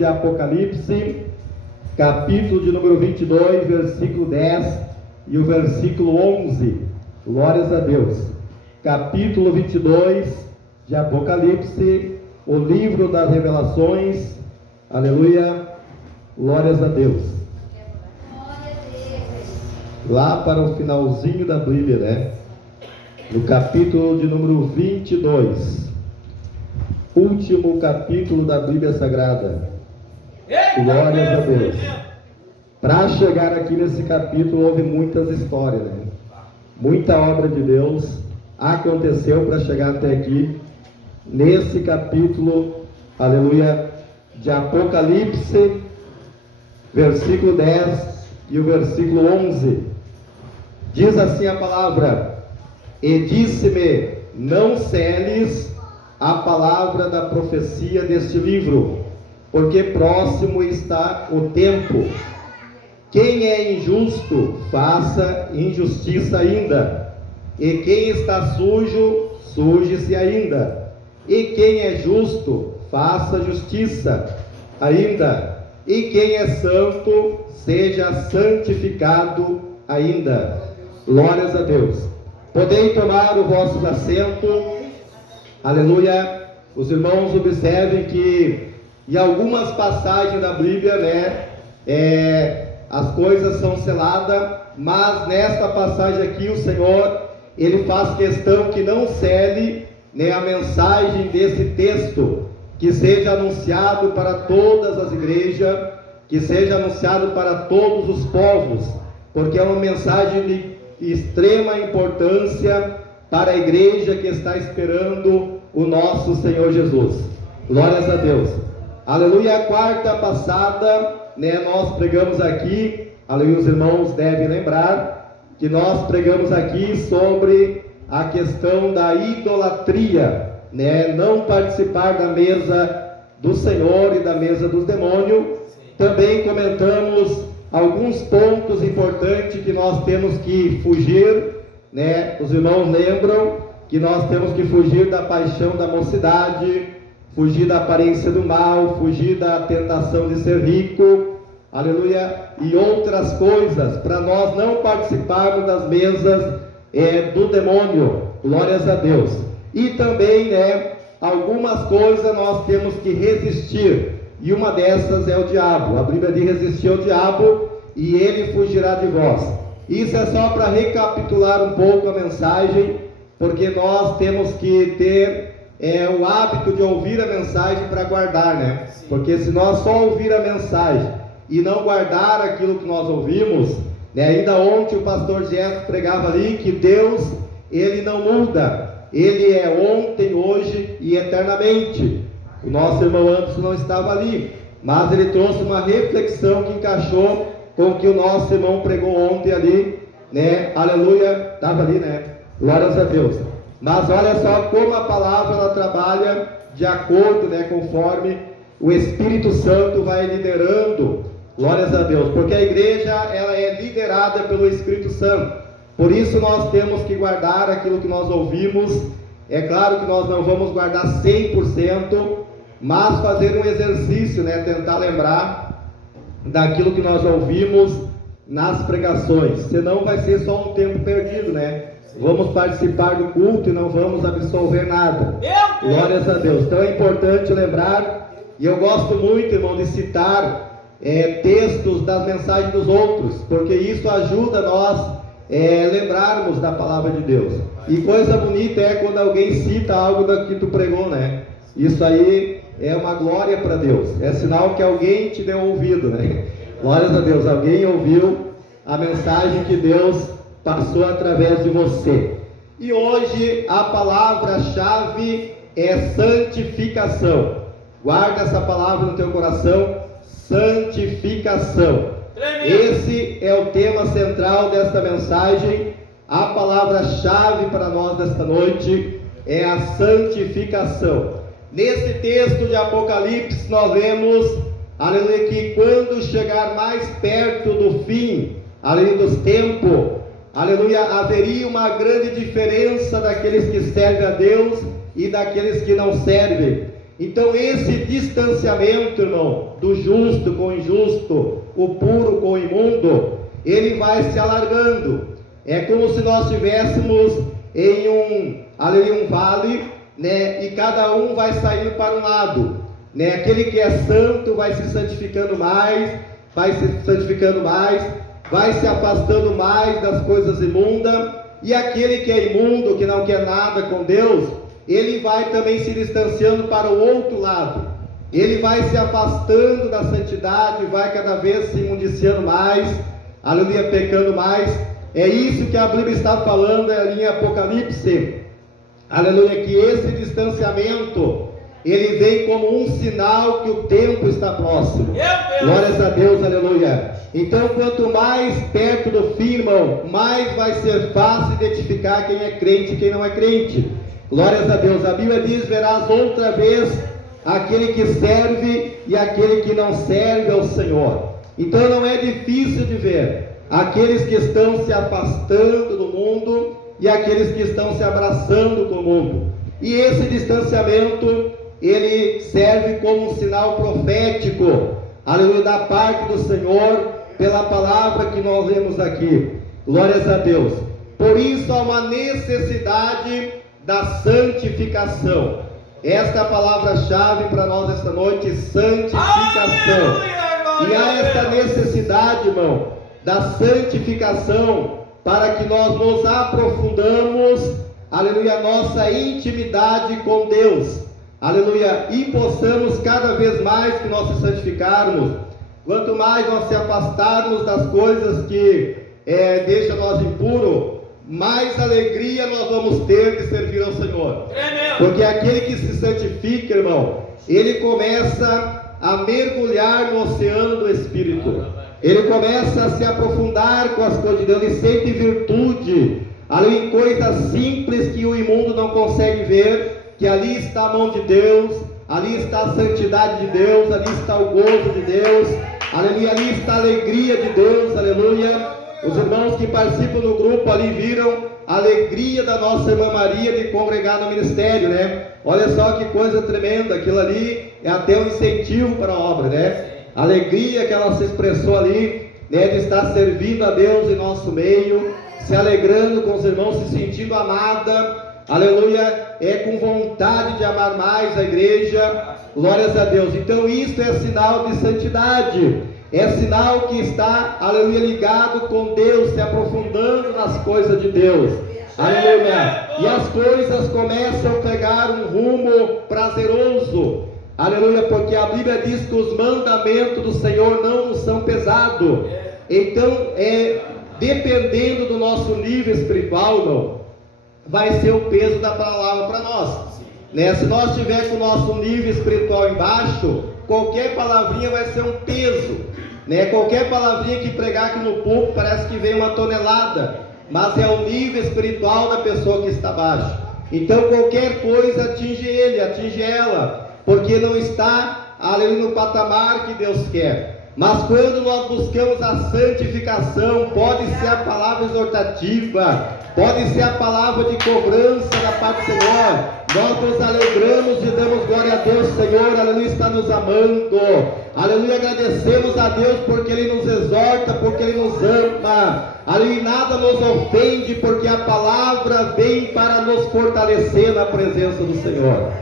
de Apocalipse, capítulo de número 22, versículo 10 e o versículo 11. Glórias a Deus. Capítulo 22 de Apocalipse, o livro das revelações. Aleluia. Glórias a Deus. Lá para o finalzinho da Bíblia, né? No capítulo de número 22. Último capítulo da Bíblia Sagrada. Glórias a Deus. Para chegar aqui nesse capítulo houve muitas histórias, né? Muita obra de Deus aconteceu para chegar até aqui nesse capítulo, aleluia, de Apocalipse, versículo 10 e o versículo 11. Diz assim a palavra: e disse-me, não seles a palavra da profecia deste livro, porque próximo está o tempo. Quem é injusto, faça injustiça ainda, e quem está sujo, suje-se ainda, e quem é justo, faça justiça ainda, e quem é santo, seja santificado ainda. Glórias a Deus. Podem tomar o vosso assento. Aleluia. Os irmãos observem que em algumas passagens da Bíblia, né, as coisas são seladas, mas nesta passagem aqui o Senhor, Ele faz questão que não cele, né, a mensagem desse texto, que seja anunciado para todas as igrejas, que seja anunciado para todos os povos, porque é uma mensagem de extrema importância para a igreja que está esperando o nosso Senhor Jesus. Glórias a Deus. Aleluia. A quarta passada, né, nós pregamos aqui, aleluia, os irmãos devem lembrar que nós pregamos aqui sobre a questão da idolatria, né, não participar da mesa do Senhor e da mesa dos demônios. Também comentamos alguns pontos importantes que nós temos que fugir, né? Os irmãos lembram que nós temos que fugir da paixão da mocidade, fugir da aparência do mal, fugir da tentação de ser rico, aleluia, e outras coisas, para nós não participarmos das mesas do demônio. Glórias a Deus. E também, né, algumas coisas nós temos que resistir, e uma dessas é o diabo. A Bíblia diz: resistir ao diabo e ele fugirá de vós. Isso é só para recapitular um pouco a mensagem, porque nós temos que ter o hábito de ouvir a mensagem para guardar, né? Porque se nós só ouvir a mensagem e não guardar aquilo que nós ouvimos, né? Ainda ontem o pastor Jefferson pregava ali que Deus, Ele não muda, Ele é ontem, hoje e eternamente. O nosso irmão Anderson não estava ali, mas ele trouxe uma reflexão que encaixou com o que o nosso irmão pregou ontem ali, né? Aleluia, estava ali, né? Glórias a Deus. Mas olha só como a palavra ela trabalha de acordo, né, conforme o Espírito Santo vai liderando. Glórias a Deus, porque a igreja ela é liderada pelo Espírito Santo. Por isso nós temos que guardar aquilo que nós ouvimos. É claro que nós não vamos guardar 100%, mas fazer um exercício, né, tentar lembrar daquilo que nós ouvimos nas pregações, senão vai ser só um tempo perdido, né? Vamos participar do culto e não vamos absorver nada. Glórias a Deus. Então é importante lembrar, e eu gosto muito, irmão, de citar textos das mensagens dos outros, porque isso ajuda nós lembrarmos da palavra de Deus. E coisa bonita é quando alguém cita algo da que tu pregou, né? Isso aí é uma glória para Deus, é sinal que alguém te deu ouvido, né? Glórias a Deus, alguém ouviu a mensagem que Deus passou através de você. E hoje a palavra-chave é santificação. Guarda essa palavra no teu coração, santificação. Esse é o tema central desta mensagem. A palavra-chave para nós desta noite é a santificação. Nesse texto de Apocalipse nós vemos, aleluia, que quando chegar mais perto do fim, além dos tempos, aleluia, haveria uma grande diferença daqueles que servem a Deus e daqueles que não servem. Então esse distanciamento, irmão, do justo com o injusto, o puro com o imundo, ele vai se alargando. É como se nós estivéssemos em um vale, né? E cada um vai saindo para um lado, né? Aquele que é santo vai se santificando mais, vai se afastando mais das coisas imundas, e aquele que é imundo, que não quer nada com Deus, ele vai também se distanciando para o outro lado. Ele vai se afastando da santidade, vai cada vez se imundiciando mais, aleluia, pecando mais. É isso que a Bíblia está falando ali em Apocalipse, aleluia, que esse distanciamento, ele vem como um sinal que o tempo está próximo. Glórias a Deus, aleluia. Então, quanto mais perto do fim, irmão, mais vai ser fácil identificar quem é crente e quem não é crente. Glórias a Deus. A Bíblia diz: verás outra vez aquele que serve e aquele que não serve ao Senhor. Então não é difícil de ver aqueles que estão se afastando do mundo e aqueles que estão se abraçando com o mundo. E esse distanciamento, ele serve como um sinal profético, aleluia, da parte do Senhor, pela palavra que nós lemos aqui. Glórias a Deus. Por isso há uma necessidade da santificação. Esta é a palavra-chave para nós esta noite: santificação. E há esta necessidade, irmão, da santificação, para que nós nos aprofundamos, aleluia, a nossa intimidade com Deus, aleluia, e possamos cada vez mais que nós se santificarmos, quanto mais nós se afastarmos das coisas que deixam nós impuros, mais alegria nós vamos ter de servir ao Senhor. Porque aquele que se santifica, irmão, ele começa a mergulhar no oceano do Espírito. Ele começa a se aprofundar com as coisas de Deus. Ele sente virtude, ali em coisas simples que o imundo não consegue ver, que ali está a mão de Deus, ali está a santidade de Deus, ali está o gozo de Deus, aleluia, ali está a alegria de Deus, aleluia. Os irmãos que participam do grupo ali viram a alegria da nossa irmã Maria de congregar no ministério, né? Olha só que coisa tremenda, aquilo ali é até um incentivo para a obra, né? A alegria que ela se expressou ali, né, de estar servindo a Deus em nosso meio, se alegrando com os irmãos, se sentindo amada, aleluia, com vontade de amar mais a igreja, glórias a Deus. Então isso é sinal de santidade, é sinal que está, aleluia, ligado com Deus, se aprofundando nas coisas de Deus, aleluia, e as coisas começam a pegar um rumo prazeroso, aleluia, porque a Bíblia diz que os mandamentos do Senhor não nos são pesados. Então, dependendo do nosso nível espiritual, irmão, vai ser o peso da palavra para nós, né? Se nós tiver com o nosso nível espiritual embaixo, qualquer palavrinha vai ser um peso, né? Qualquer palavrinha que pregar aqui no púlpito parece que vem uma tonelada, mas é o nível espiritual da pessoa que está abaixo. Então qualquer coisa atinge ele, atinge ela, porque não está ali no patamar que Deus quer. Mas quando nós buscamos a santificação, pode ser a palavra exortativa, pode ser a palavra de cobrança da parte do Senhor, nós nos alegramos e damos glória a Deus. Senhor, aleluia, está nos amando, aleluia, agradecemos a Deus porque Ele nos exorta, porque Ele nos ama, aleluia, nada nos ofende, porque a palavra vem para nos fortalecer na presença do Senhor.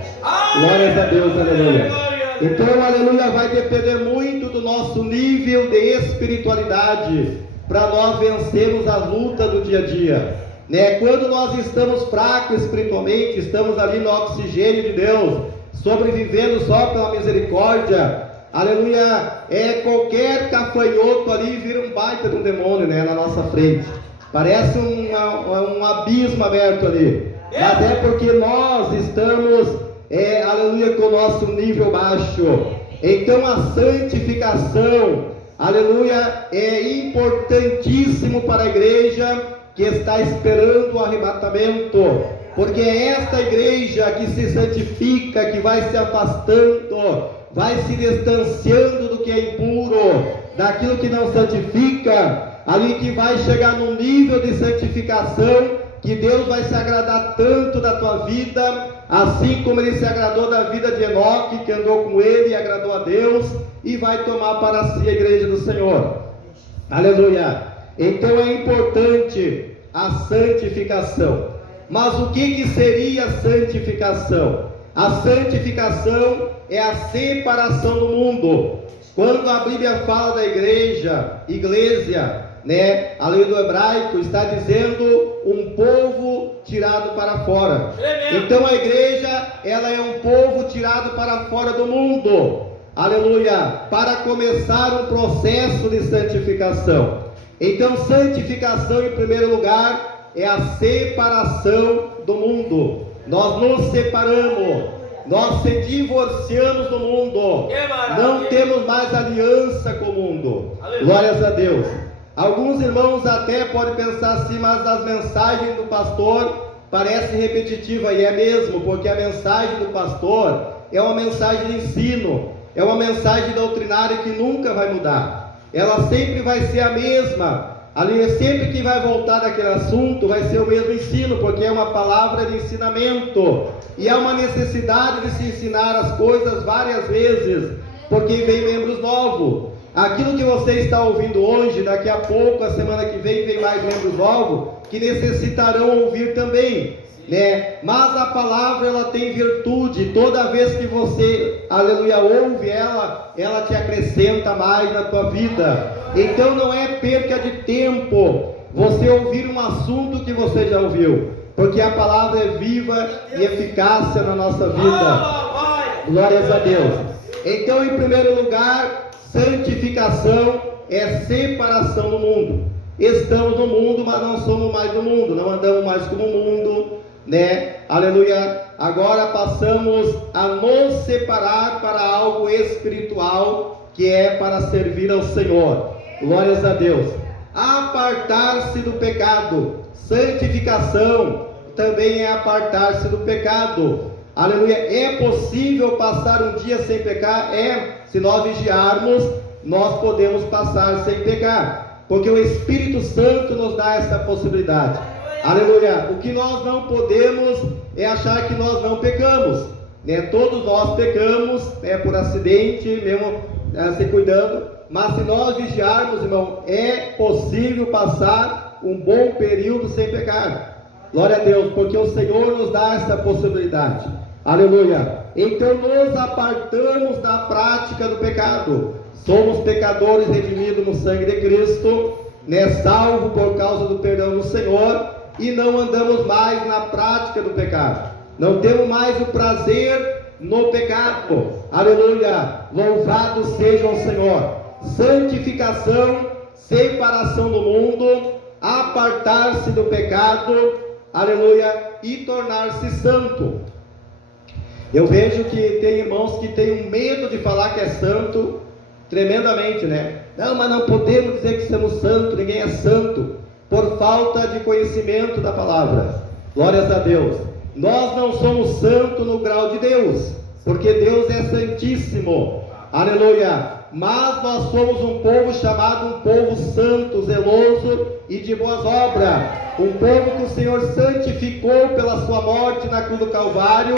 Glórias a Deus, aleluia. Então, aleluia, vai depender muito do nosso nível de espiritualidade para nós vencermos a luta do dia a dia, né? Quando nós estamos fracos espiritualmente, estamos ali no oxigênio de Deus, sobrevivendo só pela misericórdia, aleluia, qualquer cafanhoto ali vira um baita de um demônio, né, na nossa frente, parece um abismo aberto ali, mas é porque nós estamos aleluia, com o nosso nível baixo. Então a santificação, aleluia, é importantíssimo para a igreja que está esperando o arrebatamento, porque é esta igreja que se santifica, que vai se afastando, vai se distanciando do que é impuro, daquilo que não santifica, ali que vai chegar num nível de santificação que Deus vai se agradar tanto da tua vida, assim como ele se agradou da vida de Enoque, que andou com ele e agradou a Deus, e vai tomar para si a igreja do Senhor. Aleluia! Então é importante a santificação. Mas o que seria a santificação? A santificação é a separação do mundo. Quando a Bíblia fala da igreja, né, a lei do hebraico está dizendo um povo tirado para fora. Então a igreja, ela é um povo tirado para fora do mundo. Aleluia! Para começar um processo de santificação. Então santificação em primeiro lugar é a separação do mundo. Nós nos separamos, nós se divorciamos do mundo, não temos mais aliança com o mundo. Glórias a Deus. Alguns irmãos até podem pensar assim, mas as mensagens do pastor parecem repetitivas, e é mesmo, porque a mensagem do pastor é uma mensagem de ensino, é uma mensagem doutrinária que nunca vai mudar, ela sempre vai ser a mesma. Ali, sempre que vai voltar daquele assunto, vai ser o mesmo ensino, porque é uma palavra de ensinamento, e há uma necessidade de se ensinar as coisas várias vezes, porque vem membros novos. Aquilo que você está ouvindo hoje, daqui a pouco, a semana que vem mais membros novos, que necessitarão ouvir também, né? Mas a palavra, ela tem virtude. Toda vez que você, aleluia, ouve ela te acrescenta mais na tua vida. Então não é perca de tempo você ouvir um assunto que você já ouviu, porque a palavra é viva e eficaz na nossa vida. Glórias a Deus. Então, em primeiro lugar, santificação é separação do mundo. Estamos no mundo, mas não somos mais do mundo, não andamos mais como o mundo, né? Aleluia. Agora passamos a nos separar para algo espiritual, que é para servir ao Senhor. Glórias a Deus. Apartar-se do pecado. Santificação também é apartar-se do pecado. Aleluia. É possível passar um dia sem pecar? Se nós vigiarmos, nós podemos passar sem pecar, porque o Espírito Santo nos dá essa possibilidade. Aleluia. O que nós não podemos é achar que nós não pecamos, né? Todos nós pecamos, por acidente, mesmo se cuidando, mas se nós vigiarmos, irmão, é possível passar um bom período sem pecar. Glória a Deus, porque o Senhor nos dá essa possibilidade. Aleluia. Então nos apartamos da prática do pecado. Somos pecadores redimidos no sangue de Cristo, né? Salvo por causa do perdão do Senhor, e não andamos mais na prática do pecado. Não temos mais o prazer no pecado. Aleluia. Louvado seja o Senhor. Santificação, separação do mundo, apartar-se do pecado, aleluia, e tornar-se santo. Eu vejo que tem irmãos que têm um medo de falar que é santo, tremendamente, né? Não, mas não podemos dizer que somos santos, ninguém é santo, por falta de conhecimento da palavra. Glórias a Deus. Nós não somos santos no grau de Deus, porque Deus é santíssimo, aleluia. Mas nós somos um povo chamado um povo santo, zeloso e de boas obras, um povo que o Senhor santificou pela sua morte na cruz do Calvário,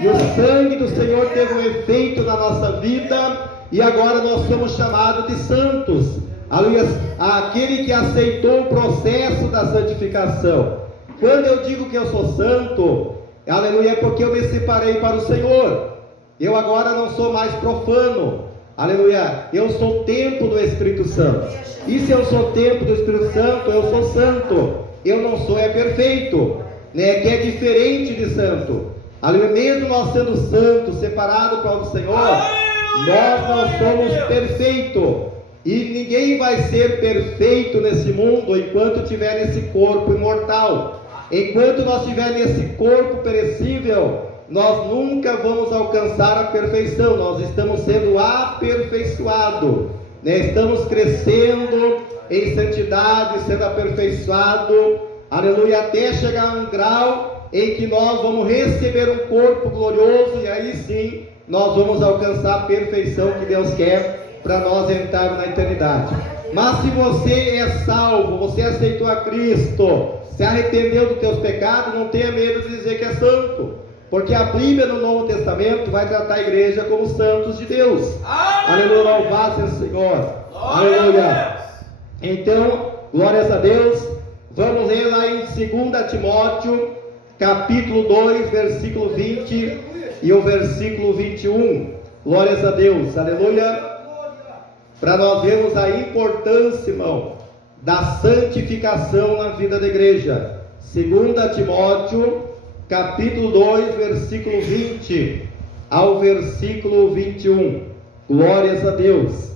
e o sangue do Senhor teve um efeito na nossa vida, e agora nós somos chamados de santos. Aleluia. Aquele que aceitou o processo da santificação. Quando eu digo que eu sou santo, aleluia, é porque eu me separei para o Senhor. Eu agora não sou mais profano. Aleluia, eu sou templo do Espírito Santo. E se eu sou templo do Espírito Santo, eu sou santo. Eu não sou perfeito, né? Que é diferente de santo. Aleluia, mesmo nós sendo santos, separados para o Senhor, nós não somos perfeitos. E ninguém vai ser perfeito nesse mundo enquanto tiver nesse corpo imortal. Enquanto nós estivermos nesse corpo perecível, nós nunca vamos alcançar a perfeição. Nós estamos sendo aperfeiçoados, né? Estamos crescendo em santidade, sendo aperfeiçoados, aleluia, até chegar a um grau em que nós vamos receber um corpo glorioso, e aí sim nós vamos alcançar a perfeição que Deus quer para nós entrarmos na eternidade. Mas se você é salvo, você aceitou a Cristo, se arrependeu dos teus pecados, não tenha medo de dizer que é santo. Porque a Bíblia no Novo Testamento vai tratar a igreja como santos de Deus. Aleluia, louvado seja o Senhor. Aleluia. Então, glórias a Deus. Vamos ler lá em 2 Timóteo, capítulo 2, versículo 20 e o versículo 21. Glórias a Deus. Aleluia. Para nós vermos a importância, irmão, da santificação na vida da igreja. 2 Timóteo, capítulo 2, versículo 20 ao versículo 21. Glórias a Deus.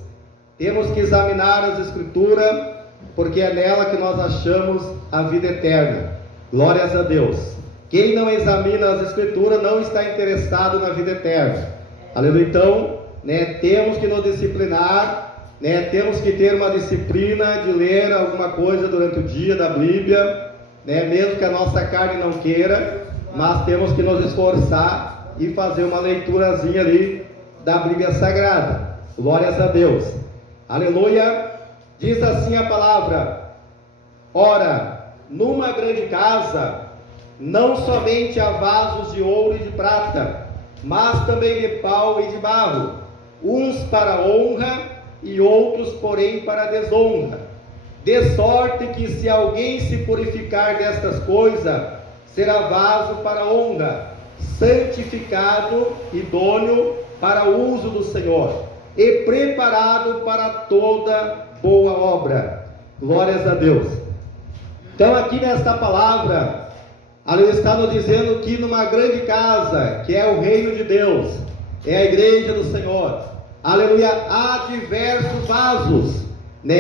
Temos que examinar as Escrituras, porque é nela que nós achamos a vida eterna. Glórias a Deus. Quem não examina as Escrituras não está interessado na vida eterna. Aleluia. Então, temos que nos disciplinar, temos que ter uma disciplina de ler alguma coisa durante o dia da Bíblia, mesmo que a nossa carne não queira, mas temos que nos esforçar e fazer uma leiturazinha ali da Bíblia Sagrada. Glórias a Deus. Aleluia. Diz assim a palavra: ora, numa grande casa, não somente há vasos de ouro e de prata, mas também de pau e de barro, uns para honra e outros, porém, para desonra. De sorte que, se alguém se purificar destas coisas, será vaso para honra, santificado, idôneo para o uso do Senhor, e preparado para toda boa obra. Glórias a Deus. Então, aqui nesta palavra, ali está nos dizendo que numa grande casa, que é o reino de Deus, é a igreja do Senhor, aleluia, há diversos vasos,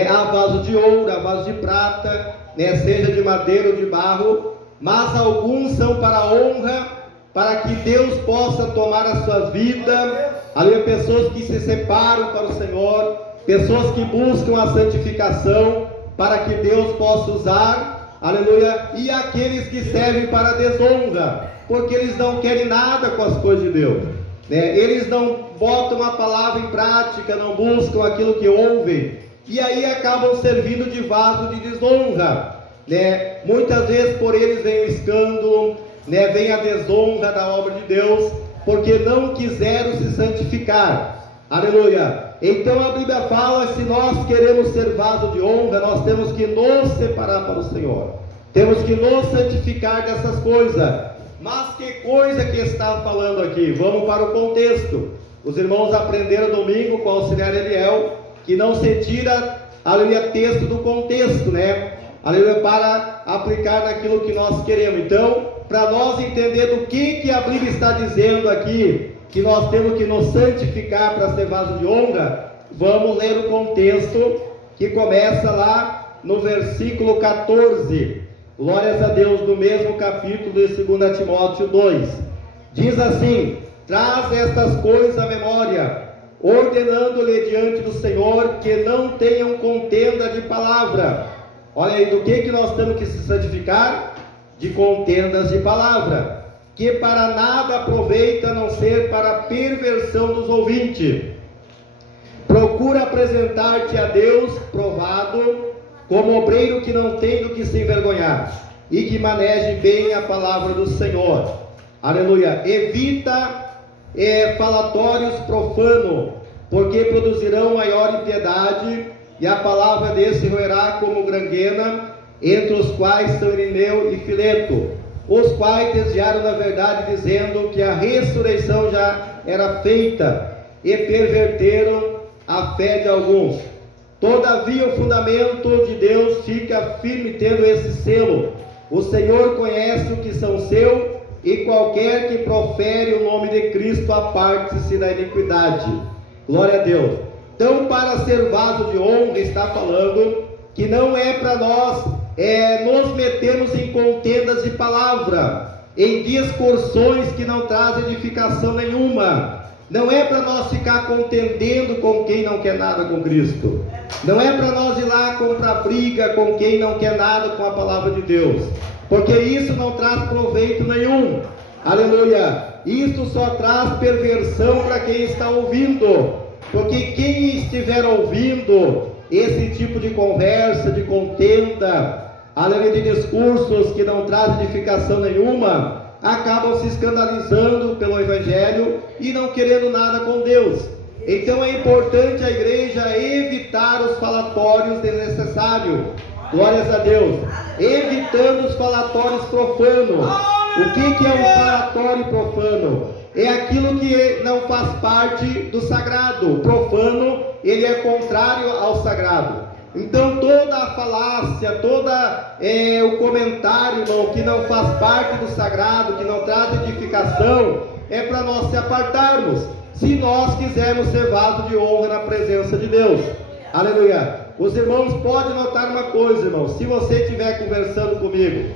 há vaso de ouro, há vaso de prata, seja de madeira ou de barro, mas alguns são para honra, para que Deus possa tomar a sua vida, aleluia, pessoas que se separam para o Senhor, pessoas que buscam a santificação, para que Deus possa usar, aleluia, e aqueles que servem para a desonra, porque eles não querem nada com as coisas de Deus, eles não botam a palavra em prática, não buscam aquilo que ouvem, e aí acabam servindo de vaso de desonra, muitas vezes por eles vem o escândalo, vem a desonra da obra de Deus, porque não quiseram se santificar, aleluia. Então a Bíblia fala, se nós queremos ser vaso de honra, nós temos que nos separar para o Senhor, temos que nos santificar dessas coisas. Mas que coisa que está falando aqui? Vamos para o contexto. Os irmãos aprenderam domingo com o auxiliar Eliel, que não se tira, aleluia, texto do contexto, aleluia, para aplicar naquilo que nós queremos. Então, para nós entender do que a Bíblia está dizendo aqui, que nós temos que nos santificar para ser vaso de honra, vamos ler o contexto, que começa lá no versículo 14, glórias a Deus, do mesmo capítulo de 2 Timóteo 2, diz assim: traz estas coisas à memória, ordenando-lhe diante do Senhor, que não tenham contenda de palavra. Olha aí, do que nós temos que se santificar? De contendas de palavra, que para nada aproveita, a não ser para a perversão dos ouvintes. Procura apresentar-te a Deus provado, como obreiro que não tem do que se envergonhar, e que maneje bem a palavra do Senhor. Aleluia. Evita falatórios profanos, porque produzirão maior impiedade, e a palavra desse roerá como granguena, entre os quais são Irineu e Fileto, os quais desviaram da verdade, dizendo que a ressurreição já era feita, e perverteram a fé de alguns. Todavia o fundamento de Deus fica firme, tendo esse selo: o Senhor conhece o que são seu, e qualquer que profere o nome de Cristo aparte-se da iniquidade. Glória a Deus. Então, para ser vaso de honra, está falando que não é para nós nos metermos em contendas de palavra, em discussões que não trazem edificação nenhuma. Não é para nós ficar contendendo com quem não quer nada com Cristo. Não é para nós ir lá comprar briga com quem não quer nada com a palavra de Deus, porque isso não traz proveito nenhum. Aleluia. Isso só traz perversão para quem está ouvindo, porque quem estiver ouvindo esse tipo de conversa, de contenda, aleluia, de discursos que não trazem edificação nenhuma, acabam se escandalizando pelo Evangelho e não querendo nada com Deus. Então é importante a igreja evitar os falatórios desnecessários. Glórias a Deus. Evitando os falatórios profanos. O que é um falatório profano? É aquilo que não faz parte do sagrado. O profano, ele é contrário ao sagrado. Então toda a falácia, o comentário, irmão, que não faz parte do sagrado, que não traz edificação, é para nós se apartarmos, se nós quisermos ser vaso de honra na presença de Deus. Aleluia. Os irmãos podem notar uma coisa, irmão. Se você estiver conversando comigo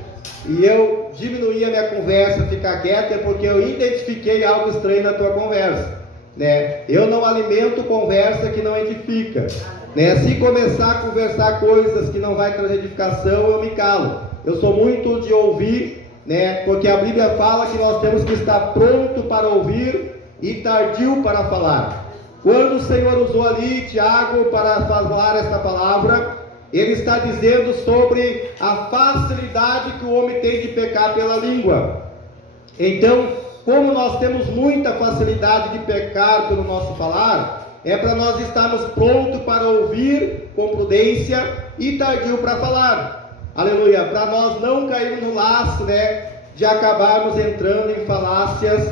e eu diminuir a minha conversa, ficar quieto, é porque eu identifiquei algo estranho na tua conversa, né? Eu não alimento conversa que não edifica, né? Se começar a conversar coisas que não vai trazer edificação, eu me calo. Eu sou muito de ouvir, né? Porque a Bíblia fala que nós temos que estar pronto para ouvir e tardio para falar. Quando o Senhor usou ali Tiago para falar esta palavra, ele está dizendo sobre a facilidade que o homem tem de pecar pela língua. Então, como nós temos muita facilidade de pecar pelo nosso falar, é para nós estarmos prontos para ouvir com prudência e tardio para falar. Aleluia. Para nós não cairmos no laço, né, de acabarmos entrando em falácias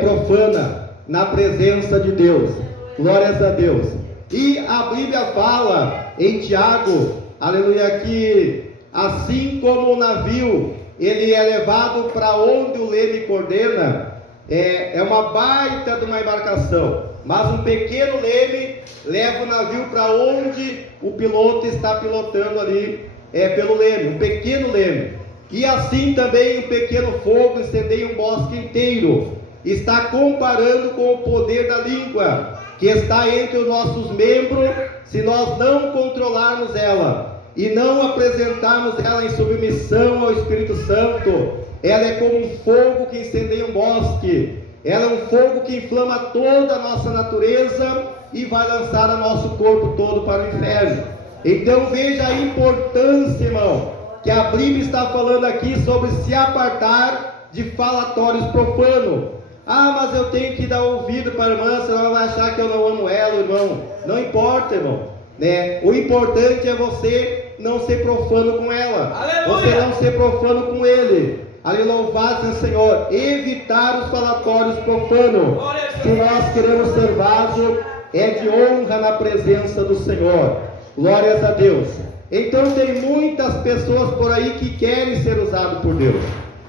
profana na presença de Deus. Glórias a Deus. E a Bíblia fala em Tiago, aleluia, que assim como o navio, ele é levado para onde o leme coordena, é uma baita de uma embarcação, mas um pequeno leme leva o navio para onde o piloto está pilotando ali, pelo leme, um pequeno leme. E assim também um pequeno fogo incendeia um bosque inteiro. Está comparando com o poder da língua, que está entre os nossos membros, se nós não controlarmos ela e não apresentarmos ela em submissão ao Espírito Santo. Ela é como um fogo que incendeia um bosque. Ela é um fogo que inflama toda a nossa natureza e vai lançar o nosso corpo todo para o inferno. Então veja a importância, irmão, que a Bíblia está falando aqui sobre se apartar de falatórios profanos. Ah, mas eu tenho que dar ouvido para a irmã, senão ela vai achar que eu não amo ela, irmão. Não importa, irmão, né? O importante é você não ser profano com ela. Aleluia! Você não ser profano com ele. Aleluia, louvado seja o Senhor. Evitar os falatórios profanos. Se nós queremos ser vaso, é de honra na presença do Senhor. Glórias a Deus. Então tem muitas pessoas por aí que querem ser usados por Deus,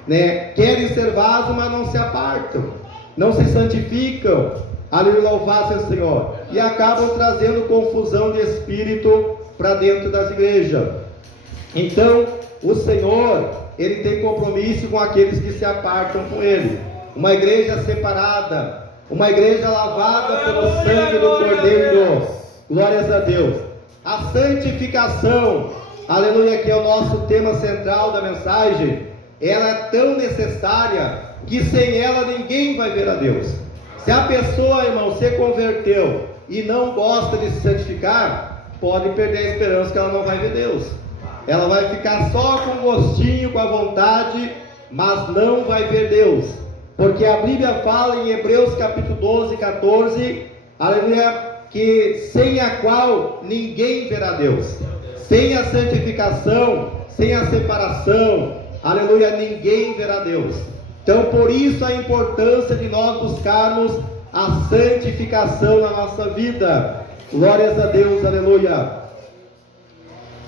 né? Querem ser vaso, mas não se apartam, não se santificam. Aleluia, louvado seja o Senhor. E acabam trazendo confusão de espírito para dentro das igrejas. Então o Senhor, ele tem compromisso com aqueles que se apartam com ele. Uma igreja separada, uma igreja lavada pelo sangue do Cordeiro. Glórias a Deus. A santificação, aleluia, que é o nosso tema central da mensagem, ela é tão necessária que sem ela ninguém vai ver a Deus. Se a pessoa, irmão, se converteu e não gosta de se santificar, pode perder a esperança que ela não vai ver Deus. Ela vai ficar só com gostinho, com a vontade, mas não vai ver Deus. Porque a Bíblia fala em Hebreus capítulo 12, 14, aleluia, que sem a qual ninguém verá Deus. Sem a santificação, sem a separação, aleluia, ninguém verá Deus. Então por isso a importância de nós buscarmos a santificação na nossa vida. Glórias a Deus, aleluia.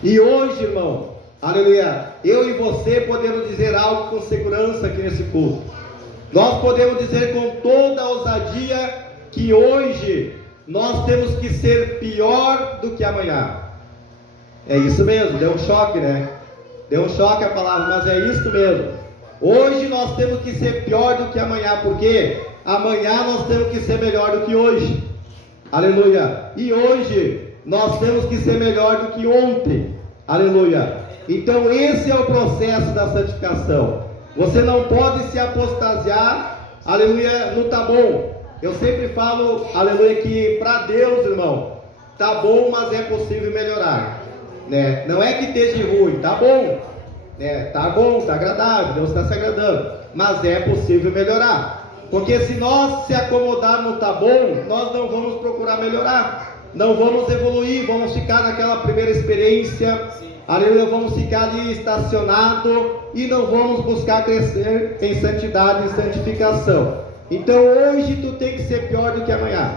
E hoje, irmão, aleluia, eu e você podemos dizer algo com segurança aqui nesse culto. Nós podemos dizer com toda a ousadia que hoje nós temos que ser pior do que amanhã. É isso mesmo, deu um choque, né? Deu um choque a palavra, mas é isso mesmo. Hoje nós temos que ser pior do que amanhã, porque amanhã nós temos que ser melhor do que hoje. Aleluia. E hoje nós temos que ser melhor do que ontem. Aleluia. Então esse é o processo da santificação. Você não pode se apostasiar, aleluia, no tá bom. Eu sempre falo, aleluia, que para Deus, irmão, tá bom, mas é possível melhorar, né? Não é que esteja ruim, tá bom, né? Tá bom, tá agradável, Deus está se agradando. mas é possível melhorar. Porque se nós se acomodarmos no tá bom, nós não vamos procurar melhorar, não vamos evoluir, vamos ficar naquela primeira experiência, aleluia, vamos ficar ali estacionado e não vamos buscar crescer em santidade e santificação. Então hoje tu tem que ser pior do que amanhã.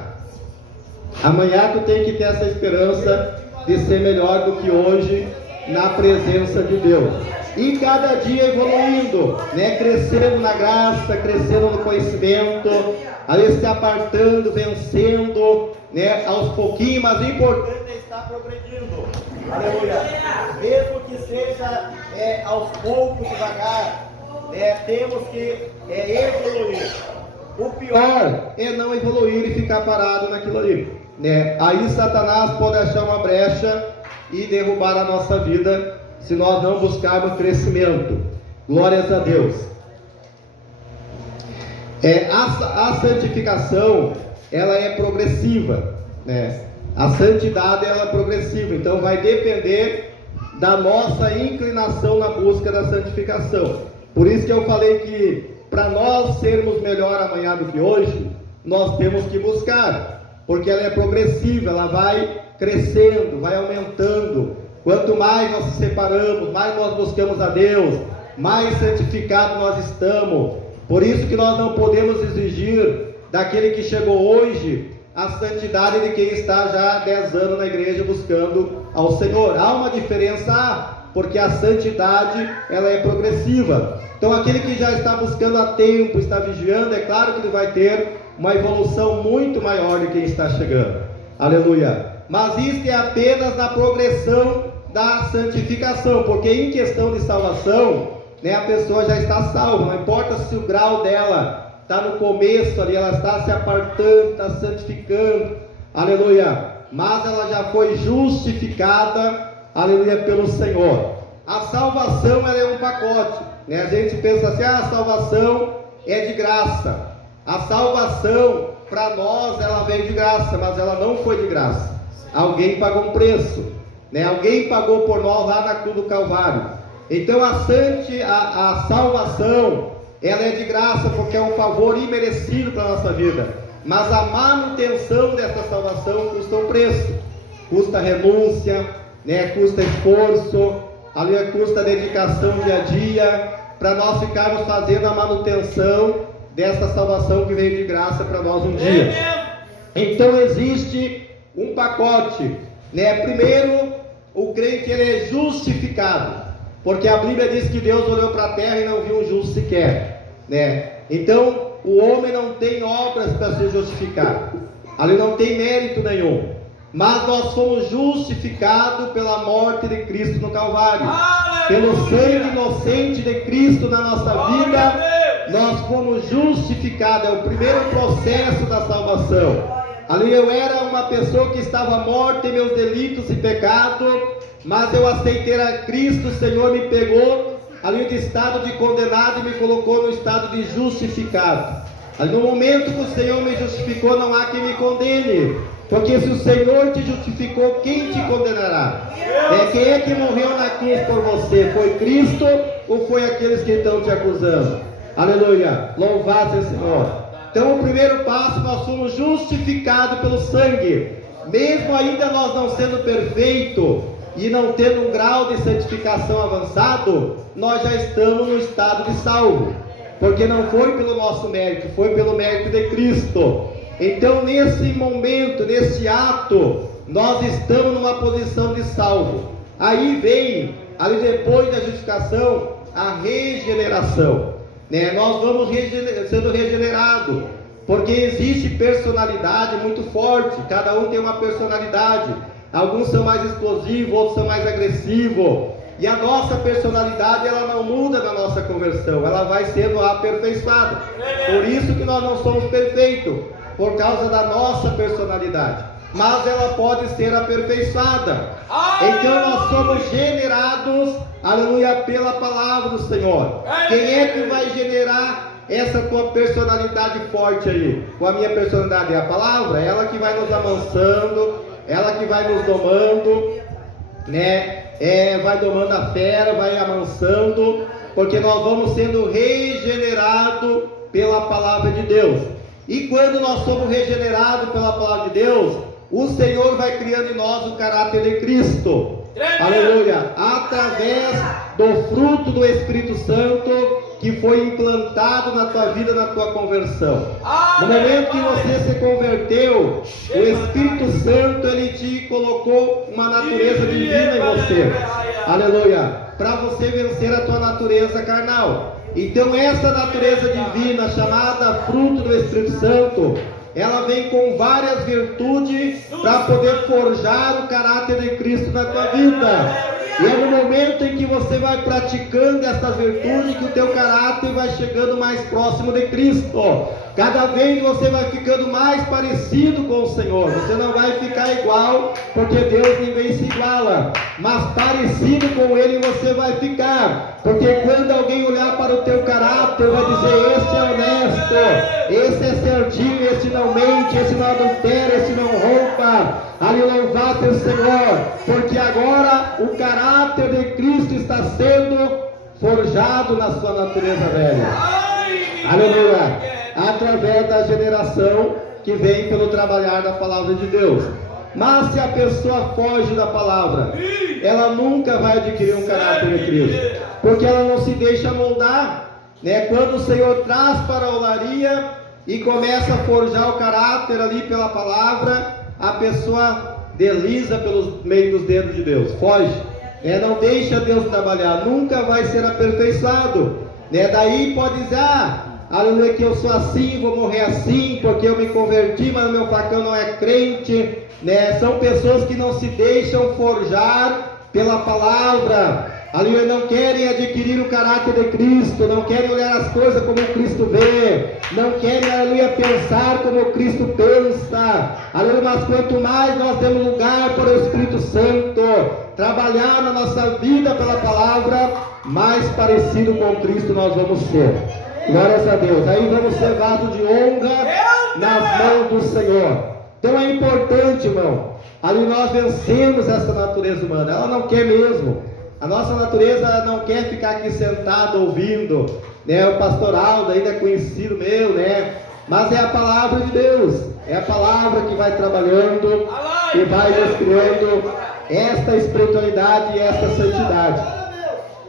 Amanhã tu tem que ter essa esperança de ser melhor do que hoje na presença de Deus. E cada dia evoluindo, né? Crescendo na graça, crescendo no conhecimento, ali se apartando, vencendo, né? Aos pouquinhos, mas o importante é estar progredindo. Aleluia. Mesmo que seja aos poucos, devagar, temos que evoluir. O pior é não evoluir e ficar parado naquilo ali, né? Aí Satanás pode achar uma brecha e derrubar a nossa vida se nós não buscarmos crescimento. Glórias a Deus. A santificação, ela é progressiva, né? A santidade, ela é progressiva, então vai depender da nossa inclinação na busca da santificação. Por isso que eu falei que para nós sermos melhor amanhã do que hoje, nós temos que buscar, porque ela é progressiva, ela vai crescendo, vai aumentando. Quanto mais nós se separamos, mais nós buscamos a Deus, mais santificados nós estamos. Por isso que nós não podemos exigir daquele que chegou hoje a santidade de quem está já há 10 anos na igreja buscando ao Senhor. Há uma diferença, porque a santidade, ela é progressiva. Então aquele que já está buscando há tempo, está vigiando, é claro que ele vai ter uma evolução muito maior de quem está chegando. Aleluia. Mas isso é apenas na progressão da santificação, porque em questão de salvação, né, a pessoa já está salva, não importa se o grau dela está no começo ali, ela está se apartando, está santificando, aleluia, mas ela já foi justificada, aleluia, pelo Senhor. A salvação, ela é um pacote, né? A gente pensa assim, a salvação é de graça. A salvação, para nós, ela veio de graça, mas ela não foi de graça. Alguém pagou um preço, né? Alguém pagou por nós lá na cruz do Calvário. Então a salvação, ela é de graça, porque é um favor imerecido para a nossa vida. Mas a manutenção dessa salvação custa um preço, custa renúncia, né? Custa esforço, ali custa dedicação dia a dia, para nós ficarmos fazendo a manutenção dessa salvação que veio de graça para nós um dia. Então existe um pacote, né? Primeiro, o crente, ele é justificado, porque a Bíblia diz que Deus olhou para a terra e não viu um justo sequer, né? Então o homem não tem obras para se justificar, ali não tem mérito nenhum, mas nós fomos justificados pela morte de Cristo no Calvário. Pelo sangue inocente de Cristo na nossa vida, nós fomos justificados. É o primeiro processo da salvação. Ali eu era uma pessoa que estava morta em meus delitos e pecados, mas eu aceitei a Cristo. O Senhor me pegou ali do estado de condenado e me colocou no estado de justificado. Ali no momento que o Senhor me justificou, não há quem me condene, porque se o Senhor te justificou, quem te condenará? Quem é que morreu na cruz por você? Foi Cristo ou foi aqueles que estão te acusando? Aleluia, louvado seja o Senhor. Então o primeiro passo, nós fomos justificados pelo sangue. Mesmo ainda nós não sendo perfeito e não tendo um grau de santificação avançado, nós já estamos no estado de salvo, porque não foi pelo nosso mérito, foi pelo mérito de Cristo. Então nesse momento, nesse ato, nós estamos numa posição de salvo. Aí vem, ali depois da justificação, a regeneração, né? Nós vamos sendo regenerados, porque existe personalidade muito forte, cada um tem uma personalidade. Alguns são mais explosivos, outros são mais agressivos, e a nossa personalidade, ela não muda na nossa conversão, ela vai sendo aperfeiçoada. Por isso que nós não somos perfeitos, por causa da nossa personalidade, mas ela pode ser aperfeiçoada. Então nós somos generados, aleluia, pela palavra do Senhor. Quem é que vai generar essa tua personalidade forte aí? Com a minha personalidade é a palavra, ela que vai nos amansando, ela que vai nos domando, né? Vai domando a fera, vai amansando, Porque nós vamos sendo regenerados pela palavra de Deus. E quando nós somos regenerados pela palavra de Deus, o Senhor vai criando em nós o caráter de Cristo. Aleluia! Através do fruto do Espírito Santo que foi implantado na tua vida, na tua conversão. No momento que você se converteu, o Espírito Santo, ele te colocou uma natureza divina em você. Aleluia! Para você vencer a tua natureza carnal. Então essa natureza divina, chamada fruto do Espírito Santo, ela vem com várias virtudes para poder forjar o caráter de Cristo na tua vida. E é no momento em que você vai praticando essas virtudes que o teu caráter vai chegando mais próximo de Cristo. Cada vez você vai ficando mais parecido com o Senhor. Você não vai ficar igual, porque Deus ninguém se iguala. Mas parecido com Ele você vai ficar. Porque quando alguém olhar para o teu caráter, vai dizer: este é honesto, esse é certinho, esse não mente, esse não adultera, esse não rouba. Ali louvado o Senhor, porque agora o caráter de Cristo está sendo forjado na sua natureza velha. Aleluia! Através da generação que vem pelo trabalhar da palavra de Deus. Mas se a pessoa foge da palavra, ela nunca vai adquirir um caráter de Cristo, porque ela não se deixa moldar, né? Quando o Senhor traz para a olaria e começa a forjar o caráter ali pela palavra, a pessoa desliza pelos meios dos dedos de Deus, foge, né? Não deixa Deus trabalhar, nunca vai ser aperfeiçoado, né? Daí pode dizer: aleluia, que eu sou assim, vou morrer assim, porque eu me converti, mas o meu facão não é crente, né? São pessoas que não se deixam forjar pela palavra, aleluia, não querem adquirir o caráter de Cristo, não querem olhar as coisas como Cristo vê, não querem, aleluia, pensar como Cristo pensa, aleluia. Mas quanto mais nós demos lugar para o Espírito Santo trabalhar na nossa vida pela palavra, mais parecido com Cristo nós vamos ser. Glórias a Deus. Aí vamos ser vaso de honra nas mãos do Senhor. Então é importante, irmão, ali nós vencemos essa natureza humana. Ela não quer mesmo. A nossa natureza não quer ficar aqui sentado ouvindo, né? O pastor Aldo ainda é conhecido meu, né? Mas é a palavra de Deus. É a palavra que vai trabalhando e vai nos criando esta espiritualidade e esta santidade.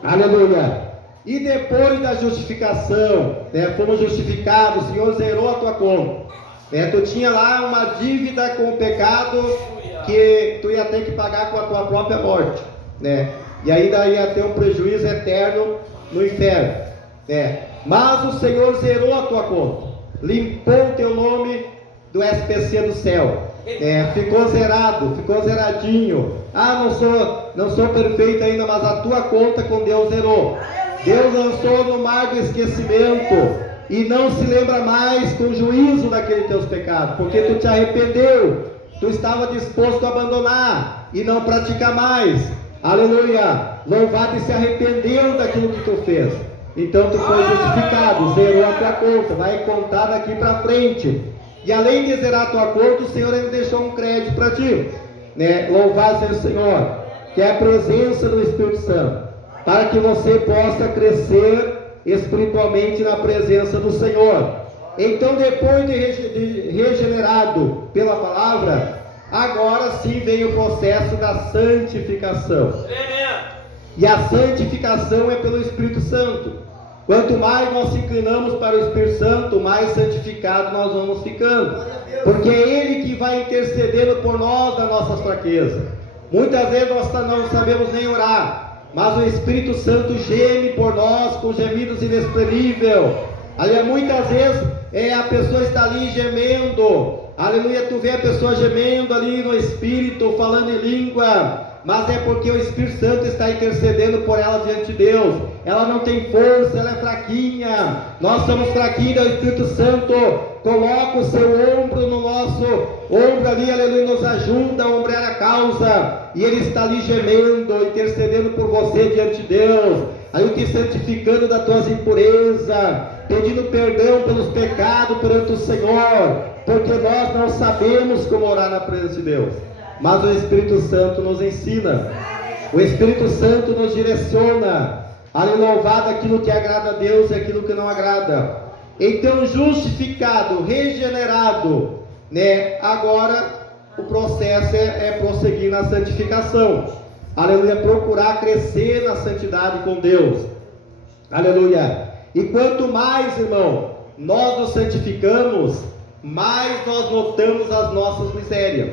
Aleluia. E depois da justificação, né, fomos justificados, o Senhor zerou a tua conta, né? Tu tinha lá uma dívida com o pecado que tu ia ter que pagar com a tua própria morte, né? E ainda ia ter um prejuízo eterno no inferno, né? Mas o Senhor zerou a tua conta, limpou o teu nome do SPC do céu, ficou zerado, ficou zeradinho. Não sou perfeito ainda, mas a tua conta com Deus zerou. Deus lançou no mar do esquecimento e não se lembra mais com juízo daqueles teus pecados, porque tu te arrependeu, tu estava disposto a abandonar e não praticar mais. Aleluia! Louvado, e se arrependeu daquilo que tu fez. Então tu foi justificado, zerou a tua conta, vai contar daqui para frente. E além de zerar a tua conta, o Senhor ainda deixou um crédito para ti, né? Louvado seja o Senhor, que é a presença do Espírito Santo, para que você possa crescer espiritualmente na presença do Senhor. Então, depois de regenerado pela palavra, agora sim vem o processo da santificação. E a santificação é pelo Espírito Santo. Quanto mais nós se inclinamos para o Espírito Santo, mais santificado nós vamos ficando, porque é Ele que vai intercedendo por nós das nossas fraquezas. Muitas vezes nós não sabemos nem orar, mas o Espírito Santo geme por nós com gemidos inexprimíveis. Aleluia, muitas vezes a pessoa está ali gemendo, aleluia, tu vê a pessoa gemendo ali no Espírito, falando em língua, mas é porque o Espírito Santo está intercedendo por ela diante de Deus. Ela não tem força, ela é fraquinha, nós somos fraquinhos. O Espírito Santo coloca o seu ombro no nosso ombro ali, aleluia, nos ajuda a ombrear a causa, e Ele está ali gemendo, intercedendo por você diante de Deus, aí te santificando das tuas impurezas, pedindo perdão pelos pecados perante o Senhor, porque nós não sabemos como orar na presença de Deus, mas o Espírito Santo nos ensina, o Espírito Santo nos direciona, Aleluia, louvado aquilo que agrada a Deus e aquilo que não agrada. Então, justificado, regenerado, né? Agora o processo é prosseguir na santificação. Aleluia, procurar crescer na santidade com Deus. Aleluia. E quanto mais, irmão, nós nos santificamos, mais nós notamos as nossas misérias.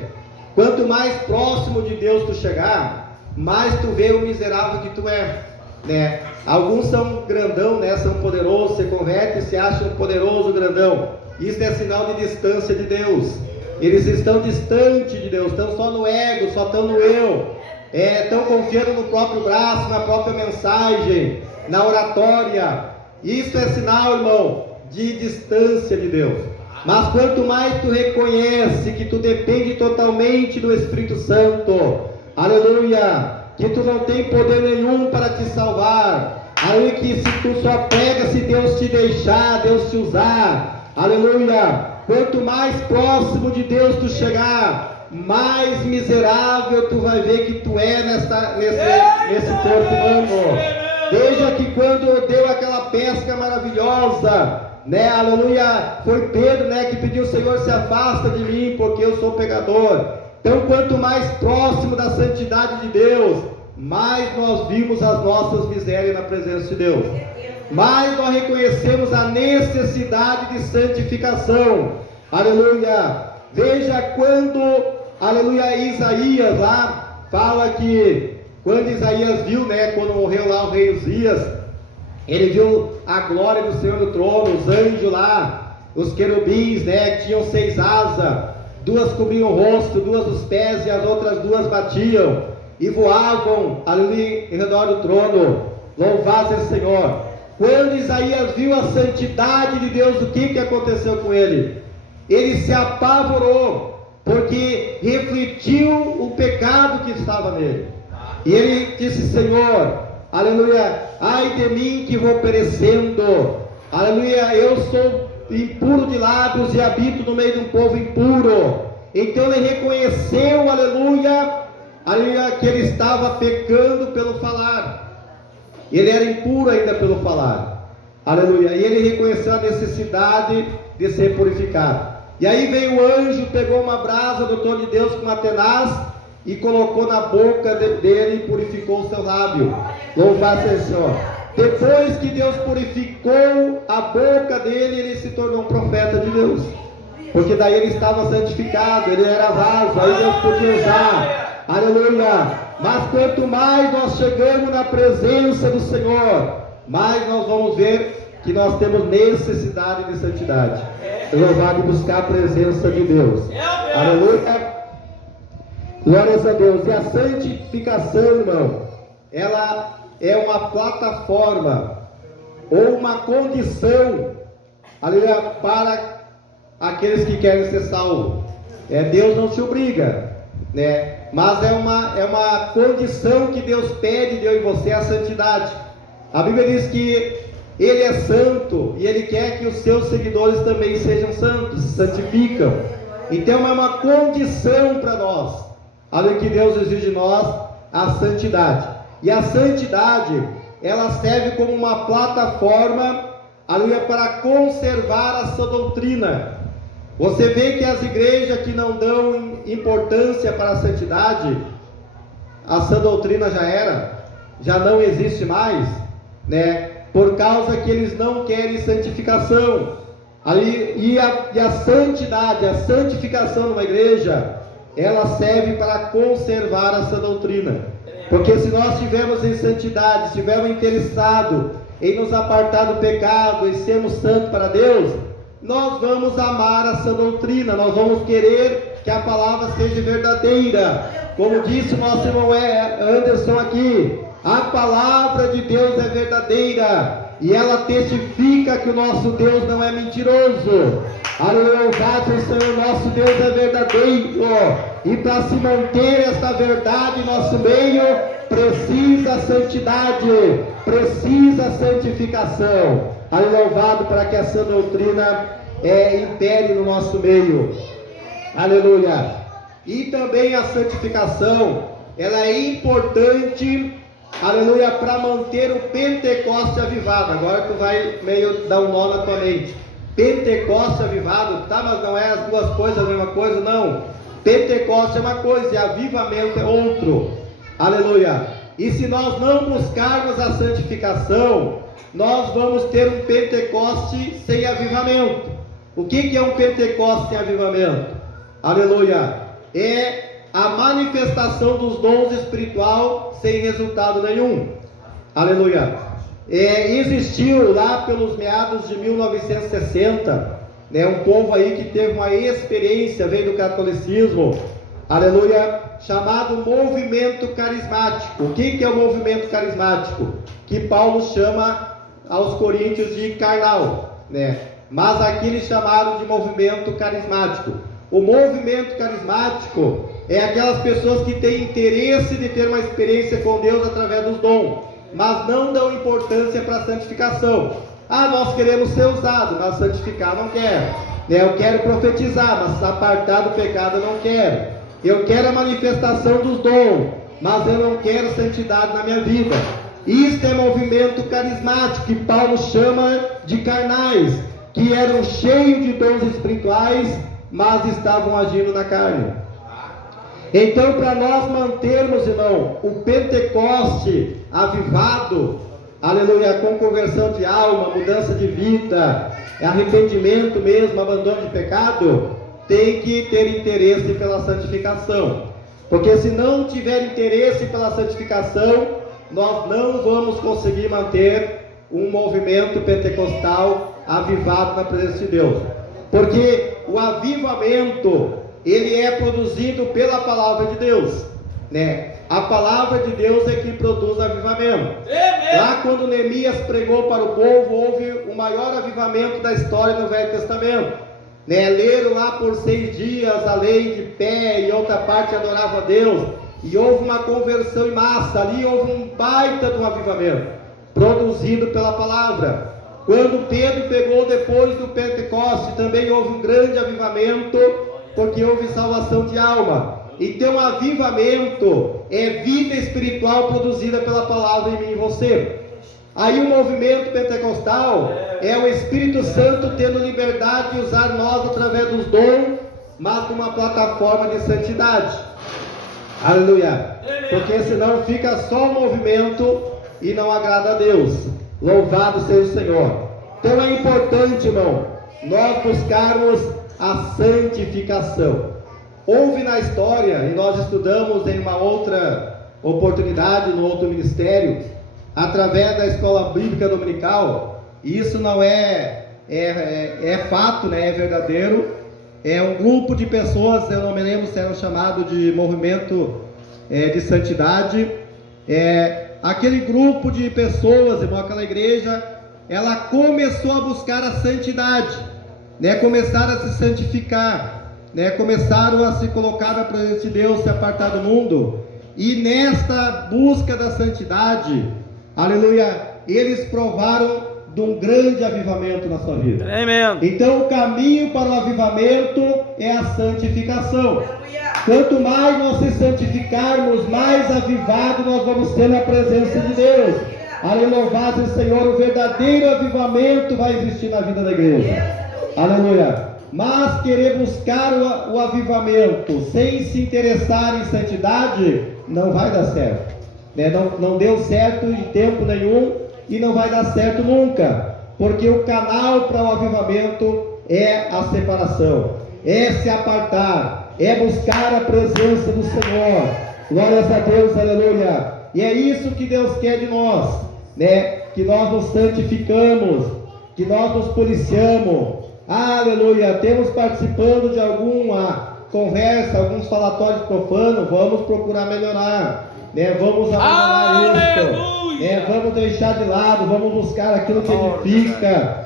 Quanto mais próximo de Deus tu chegar, mais tu vê o miserável que tu é, né? Alguns são grandão, né? São poderosos, se convertem e se acham poderoso, grandão. Isso é sinal de distância de Deus. Eles estão distantes de Deus, estão só no ego, só estão no eu. Estão confiando no próprio braço, na própria mensagem, na oratória. Isso é sinal, irmão, de distância de Deus. Mas quanto mais tu reconhece que tu depende totalmente do Espírito Santo, aleluia, que tu não tem poder nenhum para te salvar, aleluia, que se tu só pega se Deus te deixar, Deus te usar, aleluia, quanto mais próximo de Deus tu chegar, mais miserável tu vai ver que tu é nesse corpo humano. Veja que quando deu aquela pesca maravilhosa, né, aleluia, foi Pedro, né, que pediu: Senhor, se afasta de mim, porque eu sou pecador. Então, quanto mais próximo da santidade de Deus, mais nós vimos as nossas misérias na presença de Deus, mais nós reconhecemos a necessidade de santificação, aleluia. Veja quando, aleluia, Isaías lá fala que quando Isaías viu, né, quando morreu lá o rei Uzias, ele viu a glória do Senhor no trono, os anjos lá, os querubins, né, que tinham 6 asas, 2 cobriam o rosto, 2 os pés e as outras 2 batiam e voavam ali em redor do trono. Louvado seja o Senhor. Quando Isaías viu a santidade de Deus, o que aconteceu com ele? Ele se apavorou, porque refletiu o pecado que estava nele. E ele disse: Senhor, aleluia, ai de mim que vou perecendo, aleluia, eu sou impuro de lábios e habito no meio de um povo impuro. Então ele reconheceu, aleluia, aleluia, que ele estava pecando pelo falar. Ele era impuro ainda pelo falar, aleluia, e ele reconheceu a necessidade de ser purificado. E aí veio o anjo, pegou uma brasa do trono de Deus com uma tenaz e colocou na boca dele e purificou o seu lábio. Louvado seja o Senhor. Depois que Deus purificou a boca dele, ele se tornou um profeta de Deus, porque daí ele estava santificado, ele era vaso, aí Deus podia usar, aleluia. Mas quanto mais nós chegamos na presença do Senhor, mais nós vamos ver que nós temos necessidade de santidade. Louvado, buscar a presença de Deus, aleluia. Glórias a Deus. E a santificação, irmão, ela é uma plataforma ou uma condição, aleluia, para aqueles que querem ser salvos. Deus não te obriga, né? Mas é uma condição que Deus pede de eu e você, a santidade. A Bíblia diz que Ele é santo e Ele quer que os seus seguidores também sejam santos, se santificam. Então é uma condição para nós, além que Deus exige de nós, a santidade. E a santidade, ela serve como uma plataforma, aleluia, para conservar a sua doutrina. Você vê que as igrejas que não dão importância para a santidade, a sã doutrina já não existe mais, né? Por causa que eles não querem santificação. E a santidade, a santificação numa igreja, ela serve para conservar a sã doutrina. Porque se nós estivermos em santidade, estivermos interessados em nos apartar do pecado, em sermos santos para Deus, nós vamos amar a sã doutrina, nós vamos querer que a palavra seja verdadeira. Como disse o nosso irmão Anderson aqui, a palavra de Deus é verdadeira e ela testifica que o nosso Deus não é mentiroso. Aleluia, louvado o Senhor, nosso Deus é verdadeiro. E para se manter esta verdade em nosso meio, precisa santidade, precisa santificação. Aleluia, louvado para que essa doutrina impere no nosso meio. Aleluia. E também a santificação, ela é importante aleluia, para manter o Pentecoste avivado. Agora tu vai meio dar um nó na tua mente. Pentecoste avivado, tá, mas não é as duas coisas a mesma coisa? Não. Pentecoste é uma coisa e avivamento é outro. Aleluia. E se nós não buscarmos a santificação, nós vamos ter um Pentecoste sem avivamento. O que é um Pentecoste sem avivamento? Aleluia. É a manifestação dos dons espiritual sem resultado nenhum. Aleluia. Existiu lá pelos meados de 1960, um povo aí que teve uma experiência, veio do catolicismo, aleluia, chamado movimento carismático. O que é o movimento carismático? Que Paulo chama aos coríntios de carnal, mas aqui eles chamaram de movimento carismático. O movimento carismático é aquelas pessoas que têm interesse de ter uma experiência com Deus através dos dons, mas não dão importância para a santificação. Nós queremos ser usados, mas santificar não quero. Eu quero profetizar, mas apartar do pecado eu não quero. Eu quero a manifestação dos dons, mas eu não quero santidade na minha vida. Isto é movimento carismático, que Paulo chama de carnais, que eram cheios de dons espirituais, mas estavam agindo na carne. Então, para nós mantermos, irmão, o Pentecoste avivado, aleluia, com conversão de alma, mudança de vida, arrependimento mesmo, abandono de pecado, tem que ter interesse pela santificação. Porque se não tiver interesse pela santificação, nós não vamos conseguir manter um movimento pentecostal avivado na presença de Deus. Porque o avivamento, ele é produzido pela palavra de Deus, A palavra de Deus é que produz avivamento. Lá quando Neemias pregou para o povo, houve o maior avivamento da história no Velho Testamento. Leram lá por 6 dias a lei de pé, e outra parte adorava a Deus, e houve uma conversão em massa. Ali houve um baita de um avivamento, produzido pela palavra. Quando Pedro pegou depois do Pentecoste, também houve um grande avivamento, porque houve salvação de alma. Então, avivamento é vida espiritual produzida pela palavra em mim e você. Aí o movimento pentecostal é o Espírito Santo tendo liberdade de usar nós através dos dons, mas numa plataforma de santidade. Aleluia. Porque senão fica só o movimento e não agrada a Deus. Louvado seja o Senhor. Então é importante, irmão, nós buscarmos a santificação. Houve na história, e nós estudamos em uma outra oportunidade, no outro ministério, através da escola bíblica dominical, e isso não é fato, é verdadeiro. É um grupo de pessoas, eu não me lembro se eram chamados de movimento de santidade. Aquele grupo de pessoas, irmão, aquela igreja, ela começou a buscar a santidade, começaram a se santificar, começaram a se colocar na presença de Deus, se apartar do mundo, e nesta busca da santidade, aleluia, eles provaram de um grande avivamento na sua vida. Amém. Então o caminho para o avivamento é a santificação. Quanto mais nós se santificarmos, mais avivado nós vamos ser na presença de Deus. Aleluia, louvado seja o Senhor, o verdadeiro avivamento vai existir na vida da igreja. Aleluia. Mas querer buscar o avivamento sem se interessar em santidade, não vai dar certo. Não deu certo em tempo nenhum e não vai dar certo nunca. Porque o canal para o avivamento é a separação, é se apartar, é buscar a presença do Senhor. Glórias a Deus, aleluia. E é isso que Deus quer de nós, que nós nos santificamos, que nós nos policiamos. Aleluia. Temos participando de alguma conversa, alguns falatórios profanos, vamos procurar melhorar, vamos abandonar isso, vamos deixar de lado, vamos buscar aquilo que edifica.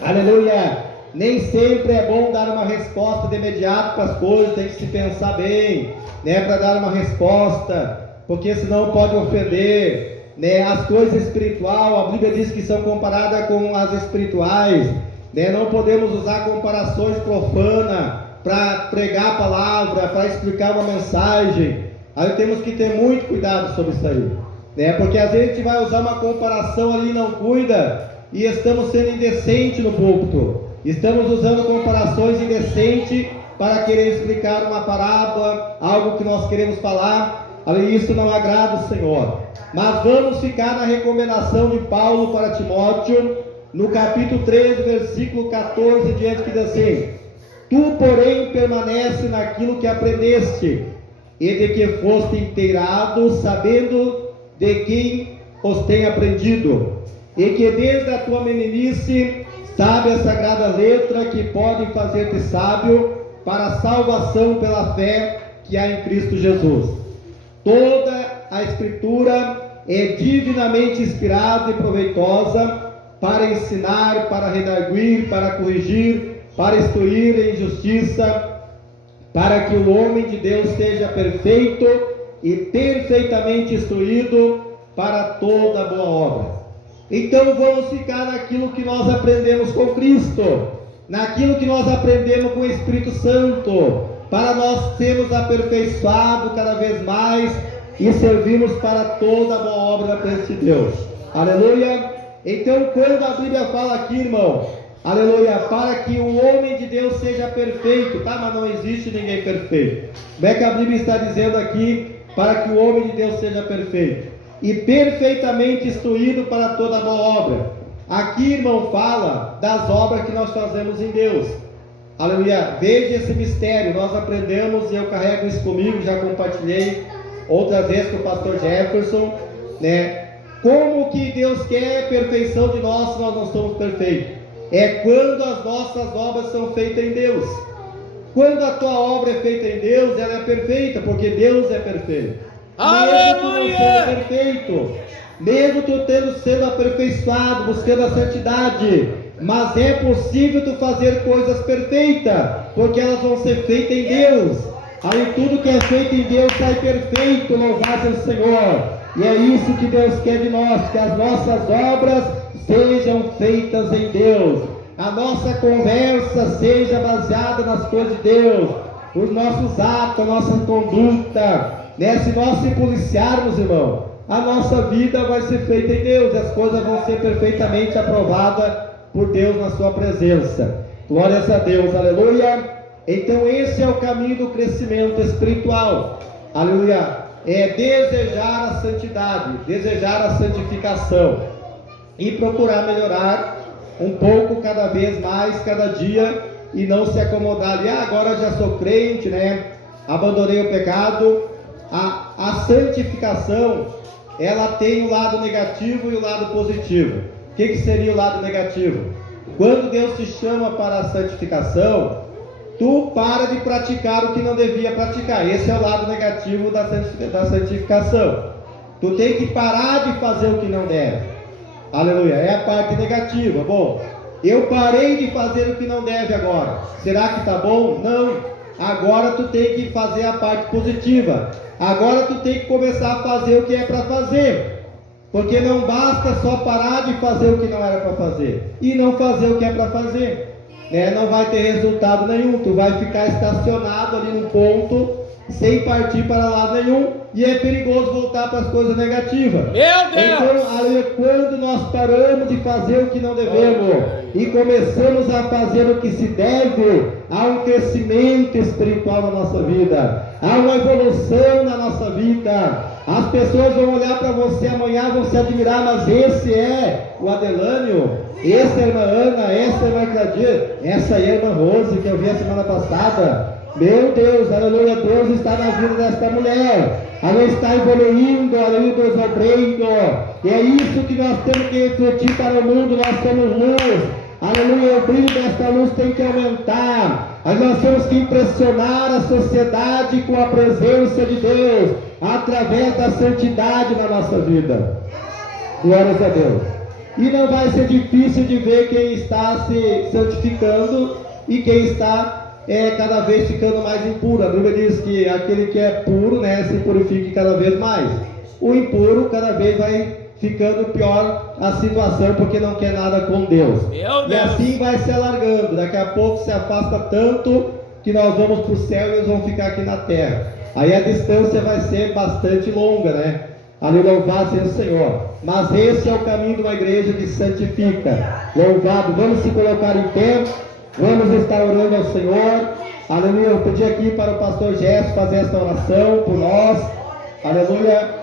Aleluia. Nem sempre é bom dar uma resposta de imediato para as coisas, tem que se pensar bem, para dar uma resposta, porque senão pode ofender, as coisas espirituais, a Bíblia diz que são comparadas com as espirituais, não podemos usar comparações profanas para pregar a palavra, para explicar uma mensagem. Aí temos que ter muito cuidado sobre isso aí. né? Porque às vezes a gente vai usar uma comparação ali e não cuida, e estamos sendo indecentes no púlpito. Estamos usando comparações indecentes para querer explicar uma parábola, algo que nós queremos falar. Isso não agrada o Senhor. Mas vamos ficar na recomendação de Paulo para Timóteo, no capítulo 13, versículo 14 diante, que diz assim: tu, porém, permanece naquilo que aprendeste, e de que foste inteirado, sabendo de quem os tem aprendido, e que desde a tua meninice sabe a sagrada letra, que podem fazer-te sábio para a salvação pela fé que há em Cristo Jesus. Toda a Escritura é divinamente inspirada e proveitosa para ensinar, para redarguir, para corrigir, para instruir em justiça, para que o homem de Deus seja perfeito e perfeitamente instruído para toda boa obra. Então vamos ficar naquilo que nós aprendemos com Cristo, naquilo que nós aprendemos com o Espírito Santo, para nós sermos aperfeiçoados cada vez mais e servirmos para toda boa obra da presença de Deus. Aleluia! Então, quando a Bíblia fala aqui, irmão, aleluia, para que o homem de Deus seja perfeito, tá? Mas não existe ninguém perfeito. Como é que a Bíblia está dizendo aqui? Para que o homem de Deus seja perfeito e perfeitamente instruído para toda boa obra. Aqui, irmão, fala das obras que nós fazemos em Deus. Aleluia, veja esse mistério. Nós aprendemos, e eu carrego isso comigo, já compartilhei outras vezes com o pastor Jefferson, né? Como que Deus quer perfeição de nós se nós não somos perfeitos? É quando as nossas obras são feitas em Deus. Quando a tua obra é feita em Deus, ela é perfeita, porque Deus é perfeito. Mesmo tu não sendo perfeito, mesmo tu sendo aperfeiçoado, buscando a santidade, mas é possível tu fazer coisas perfeitas, porque elas vão ser feitas em Deus. Aí tudo que é feito em Deus sai perfeito, louvado seja o Senhor. E é isso que Deus quer de nós, que as nossas obras sejam feitas em Deus, a nossa conversa seja baseada nas coisas de Deus, os nossos atos, a nossa conduta, né? Se nós se policiarmos, irmão, a nossa vida vai ser feita em Deus, e as coisas vão ser perfeitamente aprovadas por Deus na sua presença. Glórias a Deus, aleluia. Então esse é o caminho do crescimento espiritual, aleluia. É desejar a santidade, desejar a santificação e procurar melhorar um pouco cada vez mais, cada dia, e não se acomodar ali, agora já sou crente, né? Abandonei o pecado. A santificação, ela tem o lado negativo e o lado positivo. O que seria o lado negativo? Quando Deus te chama para a santificação, tu para de praticar o que não devia praticar. Esse é o lado negativo da santificação. Tu tem que parar de fazer o que não deve. Aleluia, é a parte negativa. Bom, eu parei de fazer o que não deve agora. Será que está bom? Não. Agora tu tem que fazer a parte positiva. Agora tu tem que começar a fazer o que é para fazer. Porque não basta só parar de fazer o que não era para fazer e não fazer o que é para fazer. Não vai ter resultado nenhum, tu vai ficar estacionado ali num ponto, sem partir para lado nenhum, e é perigoso voltar para as coisas negativas. Meu Deus! Então, quando nós paramos de fazer o que não devemos e começamos a fazer o que se deve, há um crescimento espiritual na nossa vida, há uma evolução na nossa vida. As pessoas vão olhar para você amanhã, vão se admirar, mas esse é o Adelânio, essa é a irmã Ana, essa é a irmã Claudia, essa aí é a irmã Rose, que eu vi a semana passada. Meu Deus, aleluia, Deus está na vida desta mulher, ela está evoluindo, aleluia, Deus obreiro, e é isso que nós temos que refletir para o mundo. Nós somos luz, aleluia, o brilho desta luz tem que aumentar, nós temos que impressionar a sociedade com a presença de Deus, através da santidade na nossa vida. Glórias a Deus. E não vai ser difícil de ver quem está se santificando e quem está cada vez ficando mais impuro. A Bíblia diz que aquele que é puro, se purifique cada vez mais. O impuro cada vez vai ficando pior a situação, porque não quer nada com Deus. E assim vai se alargando. Daqui a pouco se afasta tanto que nós vamos para o céu e eles vão ficar aqui na terra. Aí a distância vai ser bastante longa, Aleluia, louvado seja o Senhor. Mas esse é o caminho de uma igreja que santifica. Louvado, vamos se colocar em pé, vamos estar orando ao Senhor. Aleluia, eu pedi aqui para o pastor Gerson fazer esta oração por nós. Aleluia.